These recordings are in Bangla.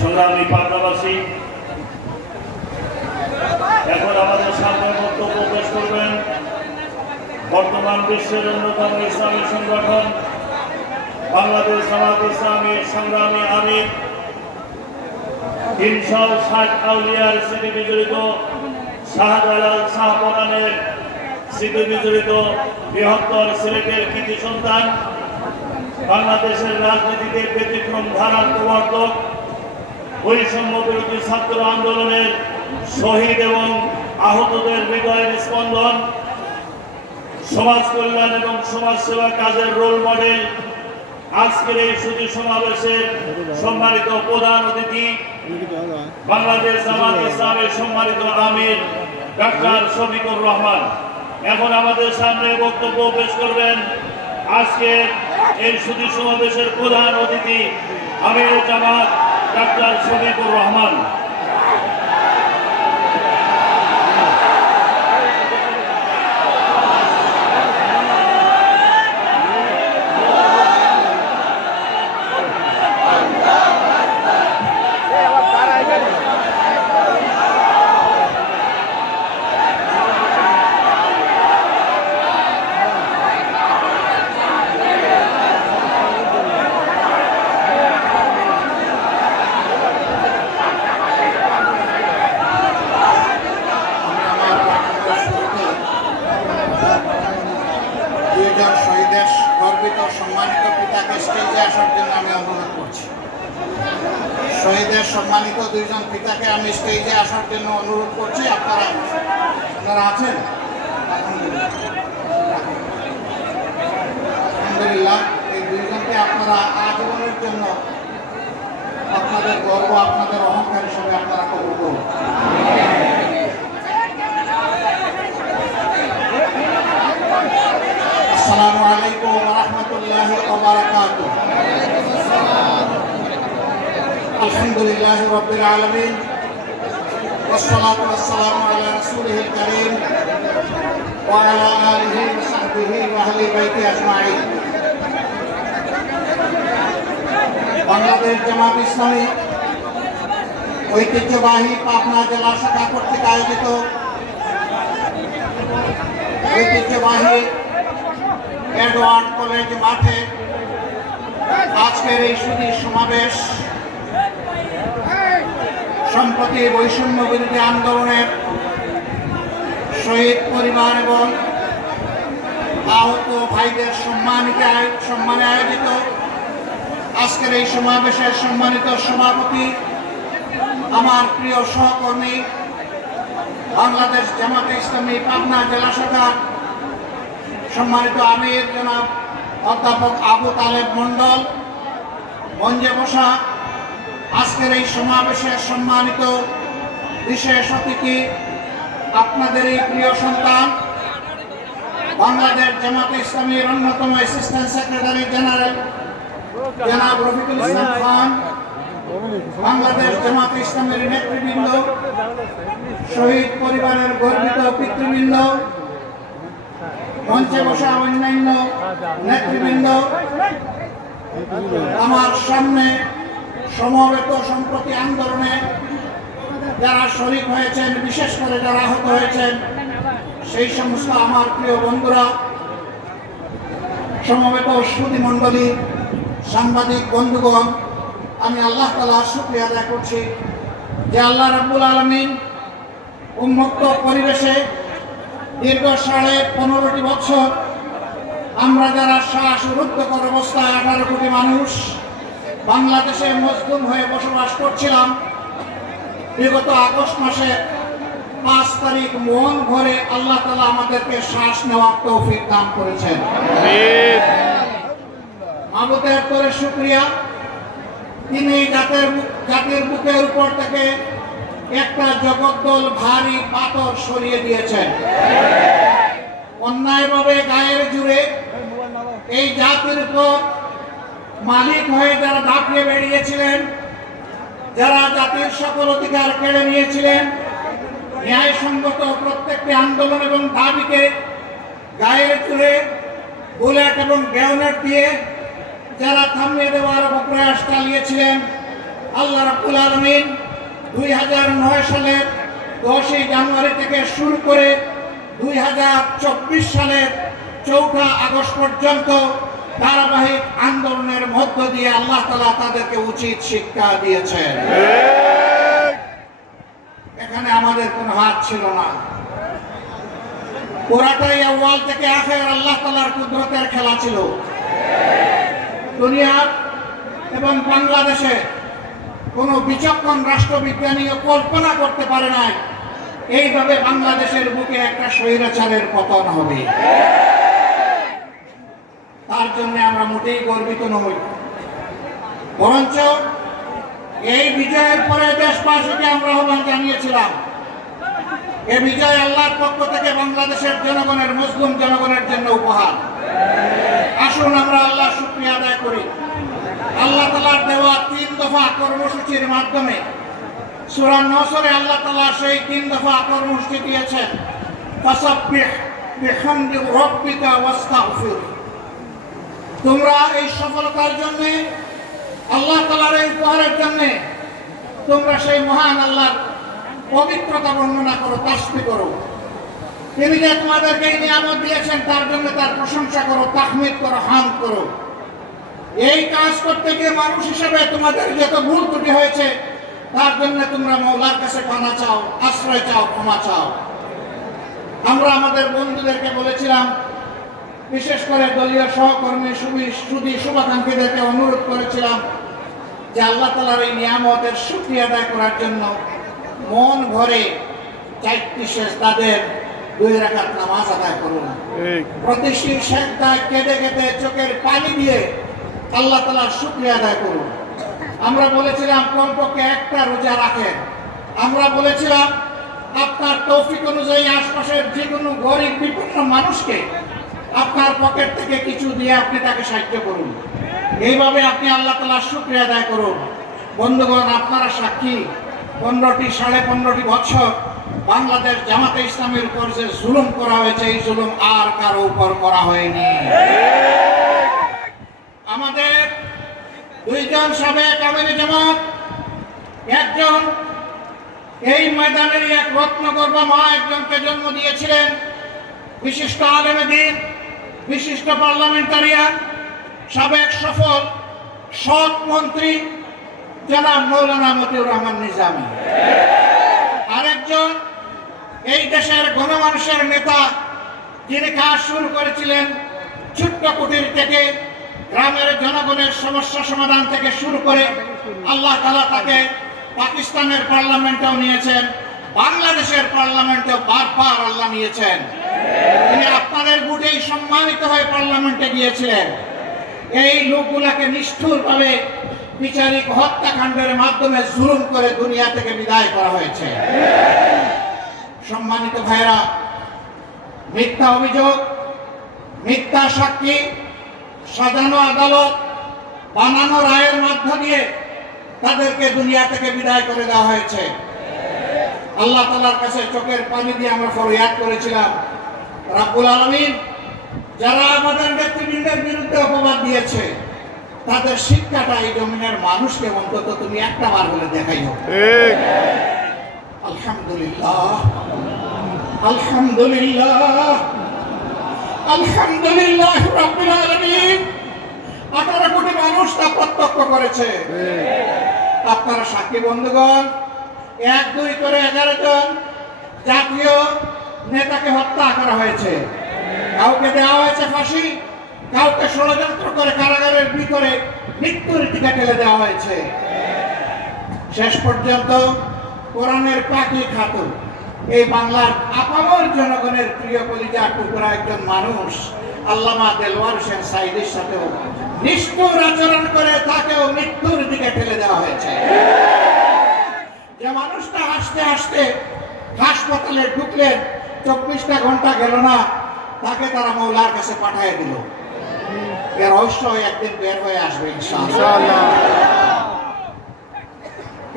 সংগ্রামী পাবনাবাসী, এখন আমাদের সামনে বক্তব্য পেশ করবেন বর্তমান বিশ্বের অন্যতম ইসলামী সংগঠন বাংলাদেশ জামাত ইসলামীর সংগ্রামী আমির ৩৬০ আউলিয়ার স্মৃতি বিজড়িত শাহজালাল শাহপরানের স্মৃতি বিজড়িত বৃহত্তর সিলেটের কৃতি সন্তান, বাংলাদেশের রাজনীতিতে ব্যতিক্রম ধারার প্রবর্তক, বৈষম্য বিরোধী ছাত্র আন্দোলনের শহীদ এবং আহতদের হৃদয়ের স্পন্দন, সমাজ কল্যাণ এবং সমাজ সেবা কাজের রোল মডেল, আজকের এই সুধী সমাবেশের সম্মানিত প্রধান অতিথি বাংলাদেশ জামাত ইসলামের সম্মানিত আমির ডাক্তার শফিকুর রহমান। এখন আমাদের সামনে বক্তব্য পেশ করবেন আজকে এই সুধী সমাবেশের প্রধান অতিথি আমির জামাত ডাক্তার শফিকুর রহমান। শহীদের গর্বিত সম্মানিত পিতাকে স্টেজে আসার জন্য আমি অনুরোধ করছি। শহীদের সম্মানিত দুইজন পিতাকে আমি স্টেজে আসার জন্য অনুরোধ করছি। আপনারা আছেন? আলহামদুলিল্লাহ, এই দুইজনকে আপনারা আজীবনের জন্য আপনাদের গর্ব, আপনাদের অহংকার হিসেবে আপনারা কবুল করুন। আসসালামু আলাইকুম ওয়া রাহমাতুল্লাহি ওয়া বারাকাতুহু। আলহামদুলিল্লাহি রাব্বিল আলামিন ওয়াসসালাতু ওয়াসসালামু আলা রাসূলিহিল কারীম ওয়া আলা আলিহি ওয়া সাহবিহি ওয়া আহলি বাইতি আজমাইন। বাংলাদেশ জামাত ইসলামী ঐতিহ্যবাহী পাবনা জেলা শাখা কর্তৃক আয়োজিত ঐতিহ্যবাহী এডওয়ার্ড কলেজ মাঠে আজকের এই সুধী সমাবেশ সম্প্রতি বৈষম্য বিরোধী আন্দোলনের শহীদ পরিবার এবং আহত ভাইদের সম্মানে আয়োজিত আজকের এই সমাবেশের সম্মানিত সভাপতি, আমার প্রিয় সহকর্মী, বাংলাদেশ জামাতে ইসলামী পাবনা জেলা শাখা সম্মানিত আমির জনাব অধ্যাপক আবু তালেব মন্ডল, মঞ্চে বসা আজকের এই সমাবেশের সম্মানিত বিশেষ অতিথি, আপনাদের এই প্রিয় সন্তান বাংলাদেশ জামাতে ইসলামীর অন্যতম অ্যাসিস্ট্যান্ট সেক্রেটারি জেনারেল জনাব রফিকুল ইসলাম খান, বাংলাদেশ জামাতে ইসলামের নেতৃবৃন্দ, শহীদ পরিবারের গর্বিত পিতৃবৃন্দ, মঞ্চে বসা অন্যান্য নেতৃবৃন্দ, আমার সামনে সমবেত সম্প্রতি আন্দোলনে যারা শরীক হয়েছেন, বিশেষ করে যারা আহত হয়েছেন, সেই সমস্ত আমার প্রিয় বন্ধুরা, সমবেত সুধী মণ্ডলী, সাংবাদিক বন্ধুগণ, আমি আল্লাহ তাআলার শুকরিয়া আদায় করছি যে আল্লাহ রাব্বুল আলামিন উন্মুক্ত পরিবেশে দীর্ঘ 15.5 বছর আমরা যারা শ্বাসরুদ্ধকর অবস্থায় 18 কোটি মানুষ বাংলাদেশে মজলুম হয়ে বসবাস করছিলাম, বিগত আগস্ট মাসে 5 তারিখ মন ভরে আল্লাহ তাআলা আমাদেরকে শ্বাস নেওয়ার তৌফিক দান করেছেন। মাবুদের তোরে শুকরিয়া, তিনি জাতির বুকের উপর থেকে একটা জগদ্দল ভারী পাথর সরিয়ে দিয়েছেন। অন্যায়ভাবে গায়ের জুড়ে এই জাতির উপর মালিক হয়ে যারা দাপিয়ে বেরিয়েছিলেন, যারা জাতির সকল অধিকার কেড়ে নিয়েছিলেন, ন্যায়সঙ্গত প্রত্যেকটি আন্দোলন এবং দাবিকে গায়ের জুড়ে বুলেট এবং গ্রেনেড দিয়ে যারা থামিয়ে দেওয়ার প্রয়াস চালিয়েছিলেন, আল্লাহ রাব্বুল আলামিন 2009 সালের 10ই জানুয়ারি থেকে শুরু করে 2024 সালের 4 আগস্ট পর্যন্ত ধারাবাহিক আন্দোলনের মধ্য দিয়ে আল্লাহ তাআলা তাদেরকে উচিত শিক্ষা দিয়েছেন। এখানে আমাদের কোনো হাত ছিল না, পুরাটাই আউয়াল থেকে আখের আল্লাহ তাআলার কুদরতের খেলা ছিল। দুনিয়া এবং বাংলাদেশে কোনো বিচক্ষণ রাষ্ট্রবিজ্ঞানীও কল্পনা করতে পারে নাই এইভাবে বাংলাদেশের বুকে একটা স্বৈরাচারের পতন হবে। তার জন্য আমরা মোটেই গর্বিত নই, বরঞ্চ এই বিজয়ের পরে দেশবাসীকে আমরা আহ্বান জানিয়েছিলাম, এই বিজয় আল্লাহর পক্ষ থেকে বাংলাদেশের জনগণের, মুসলিম জনগণের জন্য উপহার। আসুন আমরা আল্লাহর শুকরিয়া আদায় করি। আল্লাহ তাআলার দেওয়া 3 দফা কর্মসূচির মাধ্যমে সূরা নসরে আল্লাহ তাআলা সেই 3 দফা কর্মসূচি দিয়েছেন, ফাসাব্বিহ বিহামদি রাব্বিকা ওয়াস্তাগফির। তোমরা এই সফলতার জন্য, আল্লাহ তাআলার এই উপহারের জন্য তোমরা সেই মহান আল্লাহর পবিত্রতা বর্ণনা করো, তাসবিহ করো। তিনি যে তোমাদেরকে এই নিয়ামত দিয়েছেন তার জন্য তার প্রশংসা করো, তাহমিদ করো, হামদ করো। এই কাজ করতে গিয়ে মানুষ হিসেবে তোমাদের যত ভুল ত্রুটি হয়েছে তার জন্য তোমরা মওলার কাছে পানা চাও, আশ্রয় চাও, ক্ষমা চাও। আমরা আমাদের বন্ধুদেরকে বলেছিলাম, বিশেষ করে দলীয় সহকর্মী সুদী শুভাকাঙ্ক্ষীদেরকে অনুরোধ করেছিলাম যে আল্লাহ তাআলার এই নিয়ামতের শুকরিয়া আদায় করার জন্য মন ভরে 4টি সেজদাদের 2 রাকাত নামাজ আদায় করুন। প্রতিটি সেজদায় কেঁদে কেঁদে চোখের পানি দিয়ে আল্লাহ তাআলার শুকরিয়া আদায় করুন। আমরা বলেছিলাম কমপক্ষে একটা রোজা রাখেন। আমরা বলেছিলাম আপনার তৌফিক অনুযায়ী আশপাশের যে কোনো গরিব বিপন্ন মানুষকে আপনার পকেট থেকে কিছু দিয়ে আপনি তাকে সাহায্য করুন। এইভাবে আপনি আল্লাহ তাআলার শুকরিয়া আদায় করুন। বন্ধুগণ, আপনারা সাক্ষী, 15টি বছর বাংলাদেশ জামাতে ইসলামের উপর যে জুলুম করা হয়েছে, এই জুলুম আর কারো উপর করা হয়নি। আমাদের 2 জন সাবেক আমির জামাত, একজন এই ময়দানের এক রত্নগর্ভা মা একজনকে জন্ম দিয়েছিলেন, বিশিষ্ট আলেম দ্বীন, বিশিষ্ট পার্লামেন্টারিয়ান, সাবেক সফল সৎ মন্ত্রী জনাব মৌলানা মতিউর রহমান নিজামী। আরেকজন এই দেশের গণমানুষের নেতা, যিনি কাজ শুরু করেছিলেন ছোট্ট কুটির থেকে, গ্রামের জনগণের সমস্যা সমাধান থেকে শুরু করে আল্লাহ তাআলা তাকে পাকিস্তানের পার্লামেন্টেও নিয়েছেন, বাংলাদেশের পার্লামেন্টেও বারবার আল্লাহ নিয়েছেন। তিনি আপনাদের ভোটেই সম্মানিত হয়ে পার্লামেন্টে গিয়েছিলেন। এই লোকগুলাকে নিষ্ঠুরভাবে বিচারিক হত্যাকাণ্ডের মাধ্যমে জুলুম করে দুনিয়া থেকে বিদায় করা হয়েছে। সম্মানিত ভাইরা, মিথ্যা অভিযোগ, মিথ্যা সাক্ষী, সাজানো আদালত, বানানো রায়ের মধ্য দিয়ে তাদেরকে দুনিয়া থেকে বিদায় করে দেওয়া হয়েছে। আল্লাহ তাআলার কাছে চোখের পানি দিয়ে আমরা ফরিয়াদ করেছিলাম, রাব্বুল আলামিন যারা আমাদের নেতৃবৃন্দের বিরুদ্ধে অপবাদ দিয়েছে তাদের শিক্ষাটা এই জমিনের মানুষকে অন্তত তুমি একটা বার বলে দেখাইও। আলহামদুলিল্লাহ, আলহামদুলিল্লাহ, আলহামদুলিল্লাহ রাব্বিল আলামিন। 18 কোটি মানুষ তা প্রত্যক্ষ করেছে। আপনারা সাক্ষী বন্ধুগণ, 1-2 করে 11 জন জাতীয় নেতাকে হত্যা করা হয়েছে। কাউকে দেওয়া হয়েছে ফাঁসি, কাউকে ষড়যন্ত্র করে কারাগারের ভিতরে মৃত্যুর টিকা ঠেলে দেওয়া হয়েছে। শেষ পর্যন্ত কোরআনের পাখি খাতুন, এই বাংলার আপামর জনগণের প্রিয় কলিজা টুকরা একজন মানুষ আল্লামা দেলওয়ার হোসেন সাঈদীর সাথেও নিষ্ঠুর আচরণ করে তাকেও মৃত্যুর দিকে ঠেলে দেওয়া হয়েছে। যে মানুষটা হাসতে হাসতে হাসপাতালে ঢুকলেন, 24টা ঘন্টা গেল না, তাকে তারা মওলার কাছে পাঠিয়ে দিল। এর রহস্য একদিন বের হয়ে আসবে ইনশাআল্লাহ।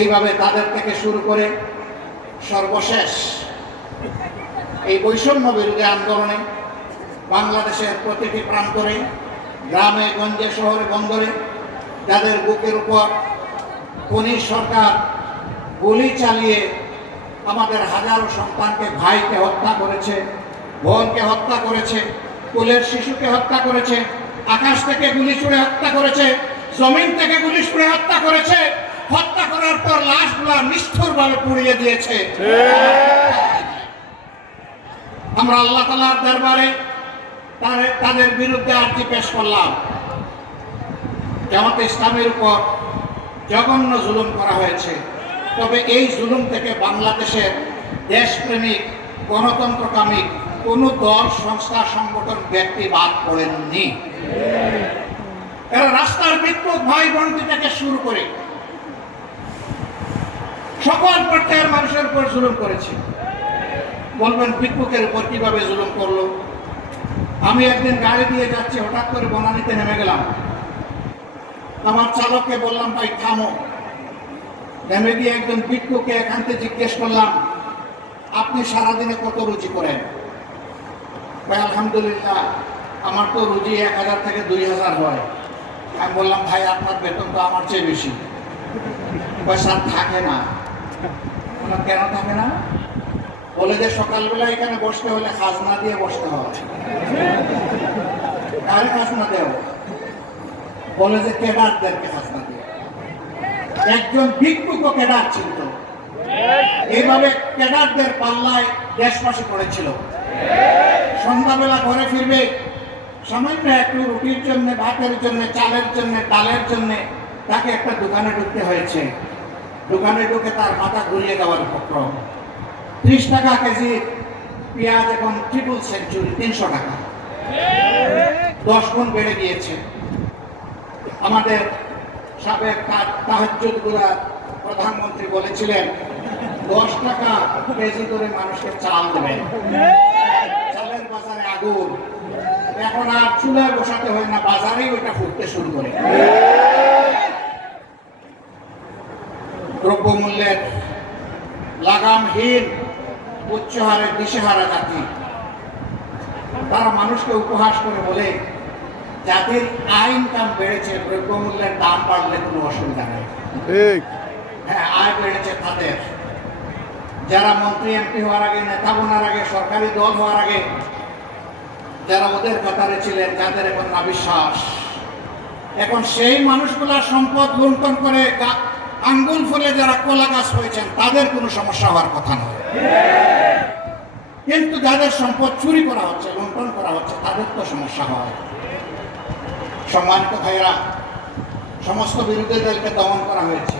এইভাবে তাদের থেকে শুরু করে সর্বশেষ এই বৈষম্য বিরোধী আন্দোলনে বাংলাদেশের প্রতিটি প্রান্তরে, গ্রামে গঞ্জে, শহরে বন্দরে যাদের বুকের উপর খনি সরকার গুলি চালিয়ে আমাদের হাজারো সন্তানকে, ভাইকে হত্যা করেছে, বোনকে হত্যা করেছে, কোলের শিশুকে হত্যা করেছে, আকাশ থেকে গুলি ছুড়ে হত্যা করেছে, জমিন থেকে গুলি ছুড়ে হত্যা করেছে, হত্যা করার পর লাশগুলা নিষ্ঠুরভাবে পুড়িয়ে দিয়েছে। আমরা আল্লাহ তাআলার দরবারে তাদের বিরুদ্ধে আর্জি পেশ করলাম। জামাতে ইসলামের উপর জঘন্য জুলুম করা হয়েছে, তবে এই জুলুম থেকে বাংলাদেশের দেশপ্রেমিক, গণতন্ত্রকামী কোনো দল, সংস্থা, সংগঠন, ব্যক্তি বাদ পড়েননি। এরা রাস্তার বিক্ষোভ, ভাই বোনটি থেকে শুরু করে সকল পর্যায়ের মানুষের উপর জুলুম করেছে। বলবেন ভিক্ষুকের উপর কিভাবে জুলুম করলো? আমি একদিন গাড়ি দিয়ে যাচ্ছি, হঠাৎ করে বনানীতে নেমে গেলাম। আমার চালককে বললাম, ভাই থামো। নেমে গিয়ে একজন ভিক্ষুকে এখান থেকে জিজ্ঞেস করলাম, আপনি সারাদিনে কত রুজি করেন? ভাই আলহামদুলিল্লাহ আমার তো রুজি 1000 থেকে 2000 হয়। আমি বললাম, ভাই আপনার বেতন তো আমার চেয়ে বেশি। পয়সা থাকে না। কেন থাকে না? বলে যে সকালবেলা এখানে বসতে হলে খাজনা দিয়ে বসতে হয়। কারে খাজনা দেও? বলে যে কেডারদেরকে খাজনা দিয়ে। একজন ভিক্ষুকও কেডার ছিল। এইভাবে কেডারদের পাল্লায় দেশবাসী পড়েছিল। সন্ধ্যাবেলা ঘরে ফিরবে, সামান্য একটু রুটির জন্য, ভাতের জন্য, চালের জন্য, ডালের জন্য তাকে একটা দোকানে ঢুকতে হয়েছে। দোকানে ঢুকে তার মাথা ঘুরিয়ে দেওয়ার উপক্রম। 30 টাকা কেজি পেঁয়াজ এখন ট্রিপল সেঞ্চুরি, 300 টাকা, 10 গুণ বেড়ে গিয়েছে। আমাদের সাবেক তাহাজ্জুদ গুলার প্রধানমন্ত্রী বলেছিলেন 10 টাকা কেজি করে মানুষকে চাল দেবেন। চালের বাজারে আগুন, এখন আর চুলায় বসাতে হয় না, বাজারেই ওইটা ফুটতে শুরু করে। দ্রব্যমূল্যের লাগামহীন উচ্চ হারে দিশেহারা জাতি, তারা মানুষকে উপহাস করে বলে যাদের আয় ইনকাম বেড়েছে, দ্রব্যমূল্যের দাম বাড়লে কোনো অসুবিধা নেই। হ্যাঁ, আয় বেড়েছে তাদের, যারা মন্ত্রী এমপি হওয়ার আগে, নেতা বনার আগে, সরকারি দল হওয়ার আগে যারা ওদের কাতারে ছিলেন, যাদের এখন না বিশ্বাস, এখন সেই মানুষগুলার সম্পদ লুণ্ঠন করে আঙ্গুল ফুলে যারা কলা গাছ হয়েছেন তাদের কোনো সমস্যা হওয়ার কথা নয়। কিন্তু যাদের সম্পদ চুরি করা হচ্ছে, লুণ্ঠন করা হচ্ছে, তাদের তো সমস্যা হয়। সম্মানিত ভাইরা, সমস্ত বিরোধী দলকে দমন করা হয়েছে।